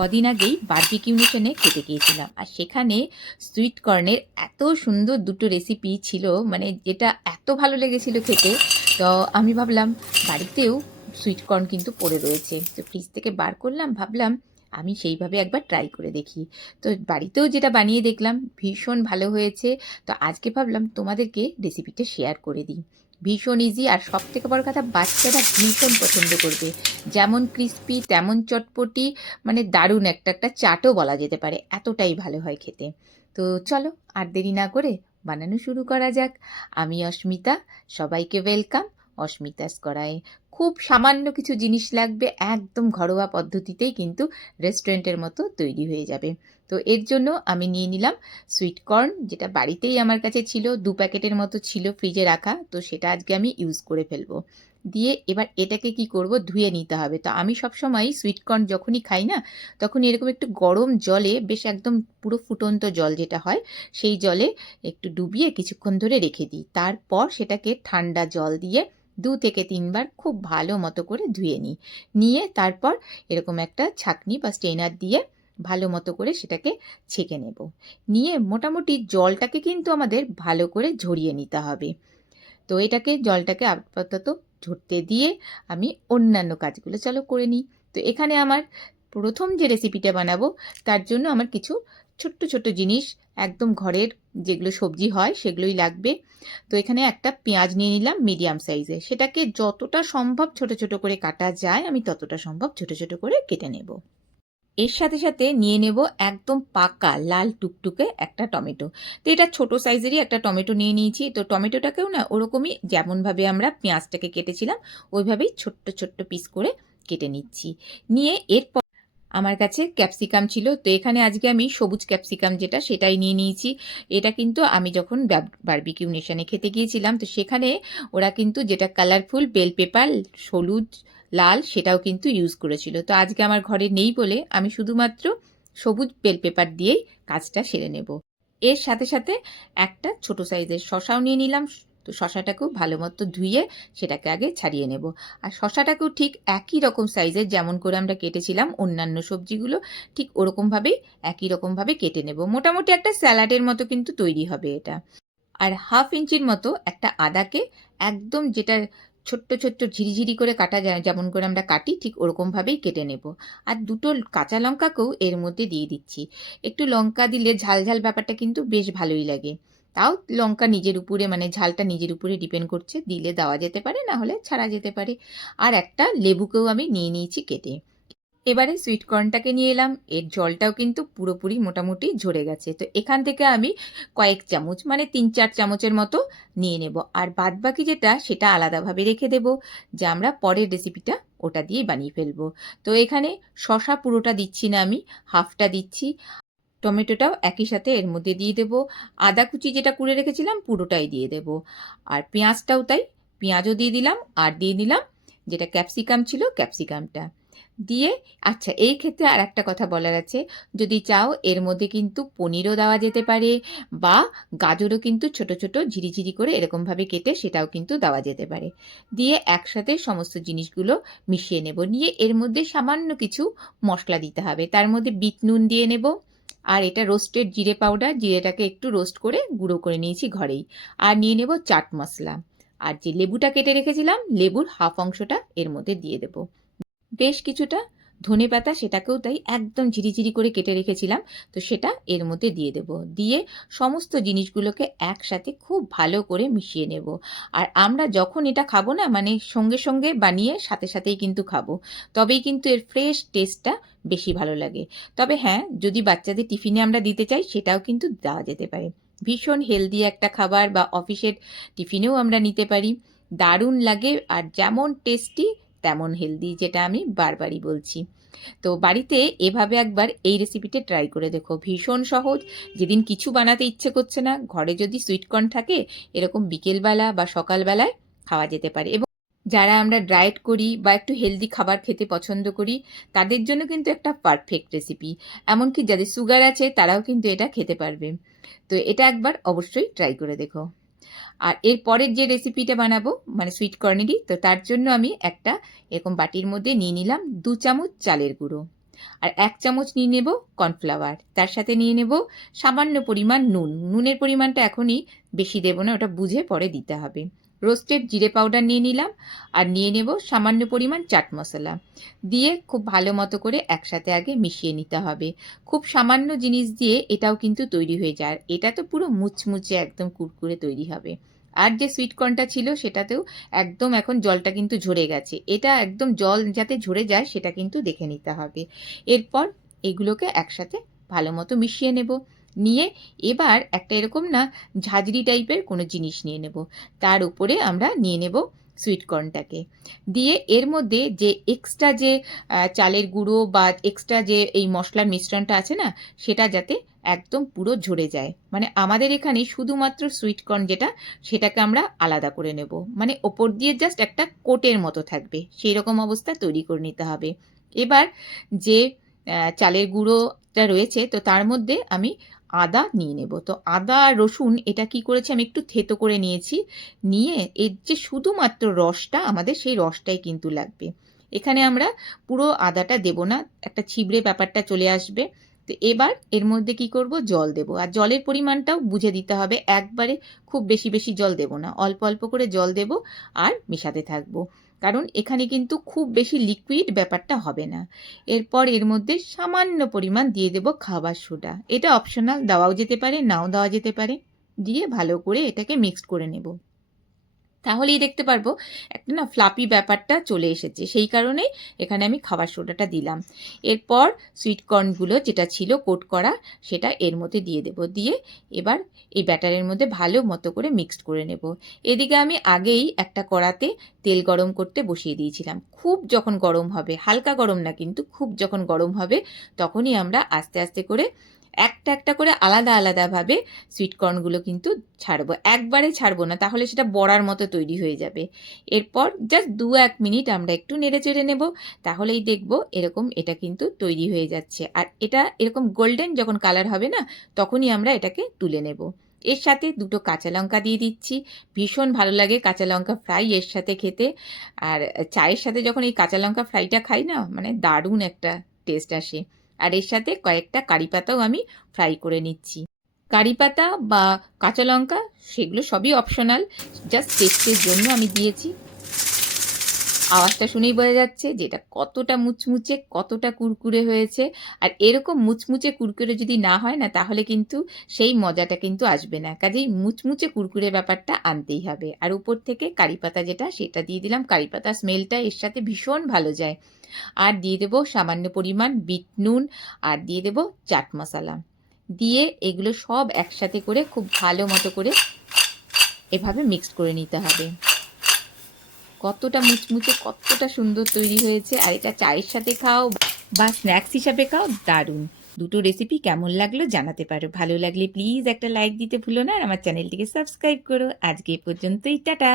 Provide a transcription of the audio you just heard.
কদিন আগেই বার্বিকিউ নেশনে খেতে গিয়েছিলাম। আর সেখানে সুইট কর্নের এত সুন্দর দুটো রেসিপি ছিল মানে যেটা এত ভালো লেগেছিল খেতে, তো আমি ভাবলাম বাড়িতেও সুইট কর্ন কিন্তু পড়ে রয়েছে। তো ফ্রিজ থেকে বার করলাম, ভাবলাম আমি সেইভাবে একবার ট্রাই করে দেখি। তো বাড়িতেও যেটা বানিয়ে দেখলাম, ভীষণ ভালো হয়েছে। তো আজকে ভাবলাম তোমাদেরকে রেসিপিটা শেয়ার করে দিই। ভীষণ ইজি আর সব থেকে বড় কথা বাচ্চারা ভীষণ পছন্দ করবে। যেমন ক্রিস্পি তেমন চটপটি মানে দারুণ একটা একটা চাটও বলা যেতে পারে। এতটাই ভালো হয় খেতে। তো চলো আর দেরি না করে বানানো শুরু করা যাক। আমি অস্মিতা, সবাইকে ওয়েলকাম অস্মিতাস করায় খুব সামান্য কিছু জিনিস লাগবে, একদম ঘরোয়া পদ্ধতিতেই কিন্তু রেস্টুরেন্টের মতো তৈরি হয়ে যাবে। তো এর জন্য আমি নিয়ে নিলাম সুইটকর্ন যেটা বাড়িতেই আমার কাছে ছিল, দু প্যাকেটের মতো ছিল ফ্রিজে রাখা, তো সেটা আজকে আমি ইউজ করে ফেলব। দিয়ে এবার এটাকে কি করব? ধুয়ে নিতে হবে। তো আমি সবসময় সুইট কর্ন যখনই খাই না, তখন এরকম একটু গরম জলে, বেশ একদম পুরো ফুটন্ত জল যেটা হয়, সেই জলে একটু ডুবিয়ে কিছুক্ষণ ধরে রেখে দিই। তারপর সেটাকে ঠান্ডা জল দিয়ে দু থেকে তিনবার খুব ভালো মতো করে ধুয়ে নিই। নিয়ে তারপর এরকম একটা ছাকনি বা স্টেনার দিয়ে ভালো মতো করে সেটাকে ছেঁকে নেব। নিয়ে মোটামুটি জলটাকে কিন্তু আমাদের ভালো করে ঝরিয়ে নিতে হবে। তো এটাকে জলটাকে আপাতত ঝরতে দিয়ে আমি অন্যান্য কাজগুলো চলো করে নিই। তো এখানে আমার প্রথম যে রেসিপিটা বানাবো, তার জন্য আমার কিছু ছোট্ট ছোট্ট জিনিস, একদম ঘরের যেগুলো সবজি হয় সেগুলোই লাগবে। তো এখানে একটা পেঁয়াজ নিয়ে নিলাম মিডিয়াম সাইজে সেটাকে যতটা সম্ভব ছোট ছোট করে কাটা যায়, আমি ততটা সম্ভব ছোট ছোট করে কেটে নেব। এর সাথে সাথে নিয়ে নেব একদম পাকা লাল টুকটুকে একটা টমেটো। তো এটা ছোট সাইজেরই একটা টমেটো নিয়ে নিয়েছি। তো টমেটোটাকেও না ওরকমই যেমনভাবে আমরা পেঁয়াজটাকে কেটেছিলাম, ওইভাবেই ছোট্ট ছোট্ট পিস করে কেটে নিচ্ছি। নিয়ে এরপর আমার কাছে ক্যাপসিকাম ছিল। তো এখানে আজকে আমি সবুজ ক্যাপসিকাম যেটা সেটাই নিয়ে নিয়েছি। এটা কিন্তু আমি যখন বার্বিকিউ নেশনে খেতে গিয়েছিলাম, তো সেখানে ওরা কিন্তু যেটা কালারফুল বেল পেপার হলুদ লাল সেটাও কিন্তু ইউজ করেছিল। তো আজকে আমার ঘরে নেই বলে আমি শুধুমাত্র সবুজ বেল পেপার দিয়েই কাজটা সেরে নেব। এর সাথে সাথে একটা ছোট সাইজের শশাও নিয়ে নিলাম। তো শশাটাকেও ভালো মতো ধুয়ে সেটাকে আগে ছাড়িয়ে নেব। আর শশাটাকেও ঠিক একই রকম সাইজের যেমন করে আমরা কেটেছিলাম অন্যান্য সবজিগুলো, ঠিক ওরকমভাবেই, একই রকমভাবে কেটে নেব। মোটামুটি একটা স্যালাডের মতো কিন্তু তৈরি হবে এটা। আর হাফ ইঞ্চির মতো একটা আদাকে একদম যেটা ছোট্ট ছোট্ট ঝিরিঝিরি করে কাটা যায় যেমন করে আমরা কাটি, ঠিক ওরকমভাবেই কেটে নেব। আর দুটো কাঁচা লঙ্কাকেও এর মধ্যে দিয়ে দিচ্ছি। একটু লঙ্কা দিলে ঝাল ঝাল ব্যাপারটা কিন্তু বেশ ভালোই লাগে। তাও লঙ্কা নিজের উপরে মানে ঝালটা নিজের উপরে ডিপেন্ড করছে, দিলে দেওয়া যেতে পারে, না হলে ছাড়া যেতে পারে। আর একটা লেবুকেও আমি নিয়ে নিয়েছি কেটে। এবারে সুইট কর্নটাকে নিয়ে এলাম। এর জলটাও কিন্তু পুরোপুরি মোটামুটি ঝরে গেছে। তো এখান থেকে আমি কয়েক চামচ মানে তিন চার চামচের মতো নিয়ে নেব। আর বাদ বাকি যেটা, সেটা আলাদাভাবে রেখে দেব, যে আমরা পরের রেসিপিটা ওটা দিয়ে বানিয়ে ফেলব। তো এখানে শশা পুরোটা দিচ্ছি না আমি, হাফটা দিচ্ছি। টমেটোটাও একই সাথে এর মধ্যে দিয়ে দেবো। আদা কুচি যেটা কুড়ে রেখেছিলাম, পুরোটাই দিয়ে দেব। আর পেঁয়াজটাও তাই, পেঁয়াজও দিয়ে দিলাম, আর দিয়ে দিলাম যেটা ক্যাপসিকাম ছিল ক্যাপসিকামটা দিয়ে আচ্ছা এই ক্ষেত্রে আর একটা কথা বলার আছে। যদি চাও, এর মধ্যে কিন্তু পনিরও দেওয়া যেতে পারে বা গাজরও কিন্তু ছোট ছোট, ঝিরিঝিরি করে এরকমভাবে কেটে সেটাও কিন্তু দেওয়া যেতে পারে। দিয়ে একসাথে সমস্ত জিনিসগুলো মিশিয়ে নেব। নিয়ে এর মধ্যে সামান্য কিছু মশলা দিতে হবে। তার মধ্যে বিট নুন দিয়ে নেব। আর এটা রোস্টেড জিরে পাউডার, জিরেটাকে একটু রোস্ট করে গুঁড়ো করে নিয়েছি ঘরেই। আর নিয়ে নেব চাট মশলা। আর যে লেবুটা কেটে রেখেছিলাম, লেবুর হাফ অংশটা এর মধ্যে দিয়ে দেব। বেশ কিছুটা ধনে পাতা সেটাকেও তাই একদম ঝিরিঝিরি করে কেটে রেখেছিলাম, তো সেটা এর মধ্যে দিয়ে দেব। দিয়ে সমস্ত জিনিসগুলোকে একসাথে খুব ভালো করে মিশিয়ে নেব। আর আমরা যখন এটা খাব না মানে সঙ্গে সঙ্গে বানিয়ে সাথে সাথেই কিন্তু খাব, তবেই কিন্তু এর ফ্রেশ টেস্টটা বেশি ভালো লাগে। তবে হ্যাঁ যদি বাচ্চাদের টিফিনে আমরা দিতে চাই, সেটাও কিন্তু দেওয়া যেতে পারে। ভীষণ হেলদি একটা খাবার বা অফিসের টিফিনেও আমরা নিতে পারি। দারুণ লাগে আর যেমন টেস্টি তেমন হেলদি যেটা আমি বারবারই বলছি। তো বাড়িতে এভাবে একবার এই রেসিপিটা ট্রাই করে দেখো। ভীষণ সহজ। যেদিন কিছু বানাতে ইচ্ছে করছে না, ঘরে যদি সুইটকর্ন থাকে, এরকম বিকেলবেলা বা সকালবেলায় খাওয়া যেতে পারে। এবং যারা আমরা ডায়েট করি বা একটু হেলদি খাবার খেতে পছন্দ করি, তাদের জন্য কিন্তু একটা পারফেক্ট রেসিপি এমনকি যাদের সুগার আছে, তারাও কিন্তু এটা খেতে পারবে। তো এটা একবার অবশ্যই ট্রাই করে দেখো। আর এর পরের যে রেসিপিটা বানাবো মানে সুইট কর্নেরই তো তার জন্য আমি একটা এরকম বাটির মধ্যে নিয়ে নিলাম দু চামচ চালের গুঁড়ো। আর এক চামচ নিয়ে নেব কর্নফ্লাওয়ার তার সাথে নিয়ে নেব সামান্য পরিমাণ নুন। নুনের পরিমাণটা এখনই বেশি দেবো না, ওটা বুঝে পরে দিতে হবে। রোস্টেড জিরে পাউডার নিয়ে নিলাম আর নিয়ে নেব সামান্য পরিমাণ চাট মশলা। দিয়ে খুব ভালো মতো করে একসাথে আগে মিশিয়ে নিতে হবে। খুব সামান্য জিনিস দিয়ে এটাও কিন্তু তৈরি হয়ে যায়। এটা তো পুরো মুচমুচে একদম কুরকুরে তৈরি হবে। আর যে সুইটকর্নটা ছিল সেটাতেও একদম এখন জলটা কিন্তু ঝরে গেছে। এটা একদম জল যাতে ঝরে যায় সেটা কিন্তু দেখে নিতে হবে। এরপর এগুলোকে একসাথে ভালো মতো মিশিয়ে নেব। নিয়ে এবার একটা এরকম না ঝাঁঝরি টাইপের কোনো জিনিস নিয়ে নেব। তার উপরে আমরা নিয়ে নেব সুইটকর্নটাকে দিয়ে এর মধ্যে যে এক্সট্রা যে চালের গুঁড়ো বা এক্সট্রা যে এই মশলার মিশ্রণটা আছে না, সেটা যাতে একদম পুরো ঝরে যায়। মানে আমাদের এখানে শুধুমাত্র সুইটকর্ন যেটা, সেটাকে আমরা আলাদা করে নেব। মানে ওপর দিয়ে জাস্ট একটা কোটের মতো থাকবে। সেই রকম অবস্থা তৈরি করে নিতে হবে। এবার যে চালের গুঁড়োটা রয়েছে, তো তার মধ্যে আমি আদা নিয়ে নেব। তো আদা রসুন এটা কি করেছি, আমি একটু থেতো করে নিয়েছি, নিয়ে এর যে শুধুমাত্র রসটা, আমাদের সেই রসটাই কিন্তু লাগবে। এখানে আমরা পুরো আদাটা দেব না, একটা ছিবড়ে ব্যাপারটা চলে আসবে। তো এবার এর মধ্যে কি করব, জল দেব। আর জলের পরিমাণটাও বুঝে দিতে হবে, একবারে খুব বেশি বেশি জল দেব না, অল্প অল্প করে জল দেব আর মেশাতে থাকব। কারণ এখানে কিন্তু খুব বেশি লিকুইড ব্যাপারটা হবে না। এরপর এর মধ্যে সামান্য পরিমাণ দিয়ে দেব খাবার সোডা। এটা অপশনাল দেওয়াও যেতে পারে, নাও দেওয়া যেতে পারে। দিয়ে ভালো করে এটাকে মিক্সড করে নেব। তাহলেই দেখতে পারব একটা না ফ্লাপি ব্যাপারটা চলে এসেছে। সেই কারণেই এখানে আমি খাবার সোডাটা দিলাম। এরপর সুইট কর্নগুলো যেটা ছিল কোট করা, সেটা এর মধ্যে দিয়ে দেব। দিয়ে এবার এই ব্যাটারের মধ্যে ভালো মতো করে মিক্সড করে নেব। এদিকে আমি আগেই একটা কড়াতে তেল গরম করতে বসিয়ে দিয়েছিলাম। খুব যখন গরম হবে, হালকা গরম না কিন্তু খুব যখন গরম হবে, তখনই আমরা আস্তে আস্তে করে একটা একটা করে আলাদা আলাদাভাবে সুইট কর্নগুলো কিন্তু ছাড়বো। একবারে ছাড়বো না, তাহলে সেটা বড়ার মতো তৈরি হয়ে যাবে। এরপর জাস্ট দু এক মিনিট আমরা একটু নেড়ে চেড়ে নেব, তাহলেই দেখব এরকম এটা কিন্তু তৈরি হয়ে যাচ্ছে। আর এটা এরকম গোল্ডেন যখন কালার হবে না, তখনই আমরা এটাকে তুলে নেব। এর সাথে দুটো কাঁচা লঙ্কা দিয়ে দিচ্ছি। ভীষণ ভালো লাগে কাঁচা লঙ্কা ফ্রাই এর সাথে খেতে। আর চায়ের সাথে যখন এই কাঁচা লঙ্কা ফ্রাইটা খাই না মানে দারুণ একটা টেস্ট আসে। আর এর সাথে কয়েকটা কারি পাতাও আমি ফ্রাই করে নিচ্ছি। কারি পাতা বা কাঁচা লঙ্কা, সেগুলো সবই অপশনাল জাস্ট টেস্টের জন্য আমি দিয়েছি। আওয়াজটা শুনেই বোঝা যাচ্ছে যে এটা কতটা মুচমুচে, কতটা কুরকুরে হয়েছে। আর এরকম মুচমুচে কুরকুরে যদি না হয় না, তাহলে কিন্তু সেই মজাটা কিন্তু আসবে না। কাজেই মুচমুচে কুরকুরে ব্যাপারটা আনতেই হবে। আর উপর থেকে কারি পাতা যেটা, সেটা দিয়ে দিলাম। কারি পাতা স্মেলটা এর সাথে ভীষণ ভালো যায়। আর দিয়ে দেবো সামান্য পরিমাণ বিট নুন আর দিয়ে দেবো চাট মশলা। দিয়ে এগুলো সব একসাথে করে খুব ভালো মতো করে এভাবে মিক্সড করে নিতে হবে। কতটা মুচমুচে, কতটা সুন্দর তৈরি হয়েছে। আর এটা চায়ের সাথে খাও বা স্ন্যাক্স হিসাবে খাও, দারুণ। দুটো রেসিপি কেমন লাগল জানাতে পারো। ভালো লাগলে প্লিজ একটা লাইক দিতে ভুলো না। আর আমার চ্যানেলটিকে সাবস্ক্রাইব করো। আজকে পর্যন্তই। টাটা!